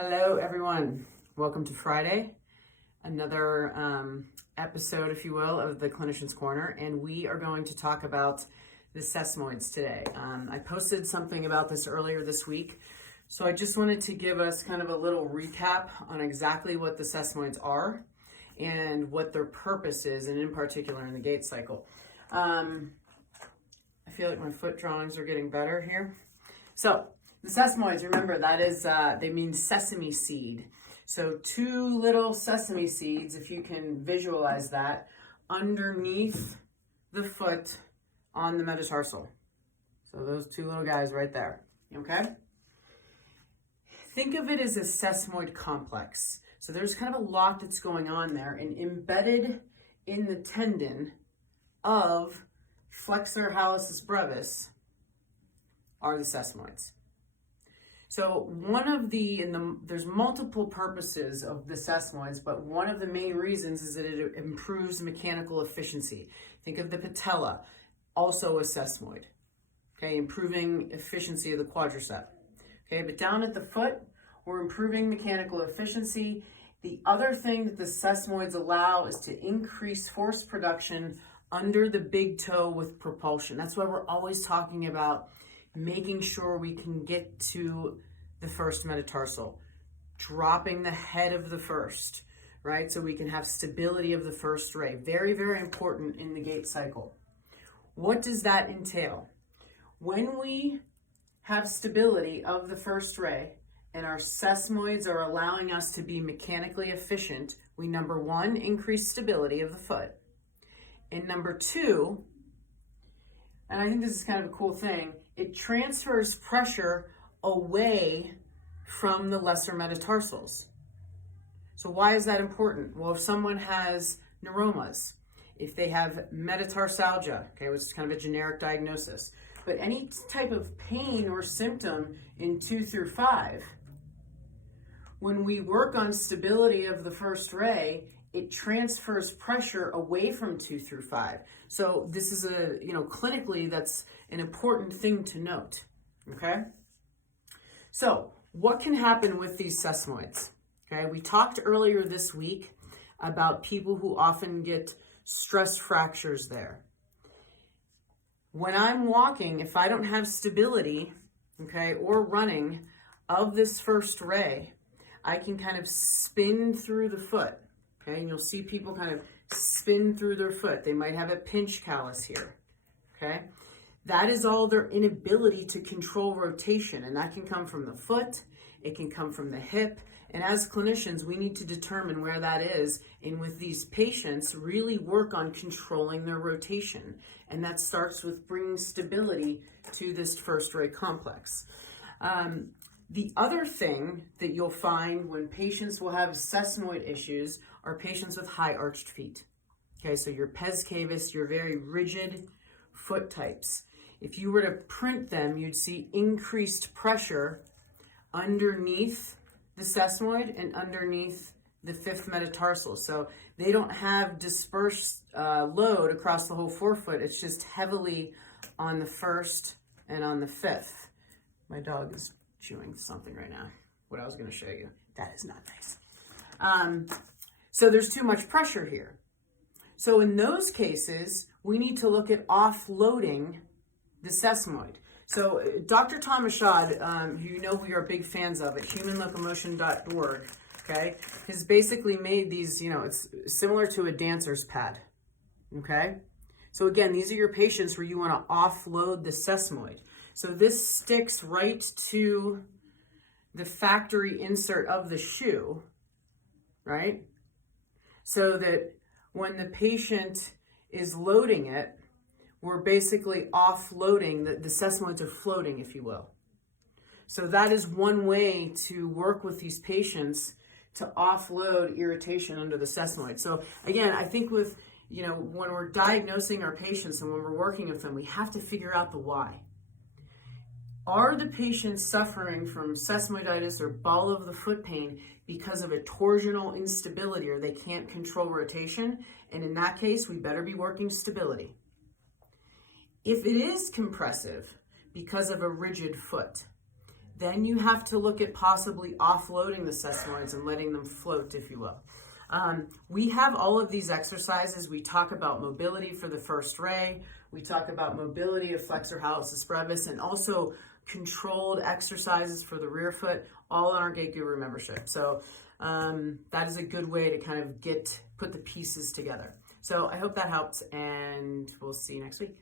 Hello, everyone. Welcome to Friday, another episode, if you will, of the Clinician's Corner, and we are going to talk about the sesamoids today. I posted something about this earlier this week, so I just wanted to give us kind of a little recap on exactly what the sesamoids are and what their purpose is, and in particular in the gait cycle. I feel like my foot drawings are getting better here. So, the sesamoids, remember, that is, they mean sesame seed. So 2 little sesame seeds, if you can visualize that, underneath the foot on the metatarsal. So those 2 little guys right there, okay? Think of it as a sesamoid complex. So there's kind of a lot that's going on there, and embedded in the tendon of flexor hallucis brevis are the sesamoids. So one of there's multiple purposes of the sesamoids, but one of the main reasons is that it improves mechanical efficiency. Think of the patella, also a sesamoid, okay, improving efficiency of the quadricep. Okay, but down at the foot, we're improving mechanical efficiency. The other thing that the sesamoids allow is to increase force production under the big toe with propulsion. That's why we're always talking about making sure we can get to the first metatarsal, dropping the head of the first, right? So we can have stability of the first ray. Very, very important in the gait cycle. What does that entail? When we have stability of the first ray and our sesamoids are allowing us to be mechanically efficient, we, number 1, increase stability of the foot. And number 2, and I think this is kind of a cool thing, it transfers pressure away from the lesser metatarsals. So why is that important? Well, if someone has neuromas, if they have metatarsalgia, okay, which is kind of a generic diagnosis, but any type of pain or symptom in 2 through 5, when we work on stability of the first ray, it transfers pressure away from 2 through 5. So this is clinically, that's an important thing to note, okay? So what can happen with these sesamoids? Okay, we talked earlier this week about people who often get stress fractures there. When I'm walking, if I don't have stability, okay, or running of this first ray, I can kind of spin through the foot. Okay, and you'll see people kind of spin through their foot. They might have a pinch callus here, okay? That is all their inability to control rotation, and that can come from the foot, it can come from the hip, and as clinicians, we need to determine where that is, and with these patients, really work on controlling their rotation, and that starts with bringing stability to this first ray complex. The other thing that you'll find when patients will have sesamoid issues are patients with high arched feet. Okay, so your pes cavus, your very rigid foot types. If you were to print them, you'd see increased pressure underneath the sesamoid and underneath the 5th metatarsal. So they don't have dispersed load across the whole forefoot. It's just heavily on the 1st and on the 5th. My dog is chewing something right now. What I was going to show you. That is not nice. So there's too much pressure here. So in those cases, we need to look at offloading the sesamoid. So Dr. Thomas Shad, who you know we are big fans of at humanlocomotion.org, okay, has basically made these, it's similar to a dancer's pad, okay? So again, these are your patients where you want to offload the sesamoid. So this sticks right to the factory insert of the shoe, right? So that when the patient is loading it, we're basically offloading, the sesamoids are floating, if you will. So that is one way to work with these patients to offload irritation under the sesamoid. So again, I think with, when we're diagnosing our patients and when we're working with them, we have to figure out the why. Are the patients suffering from sesamoiditis or ball of the foot pain because of a torsional instability or they can't control rotation? And in that case, we better be working stability. If it is compressive because of a rigid foot, then you have to look at possibly offloading the sesamoids and letting them float, if you will. We have all of these exercises. We talk about mobility for the first ray. We talk about mobility of flexor hallucis brevis, and also controlled exercises for the rear foot, all on our Gate Guru membership. So that is a good way to kind of put the pieces together. So I hope that helps, and we'll see you next week.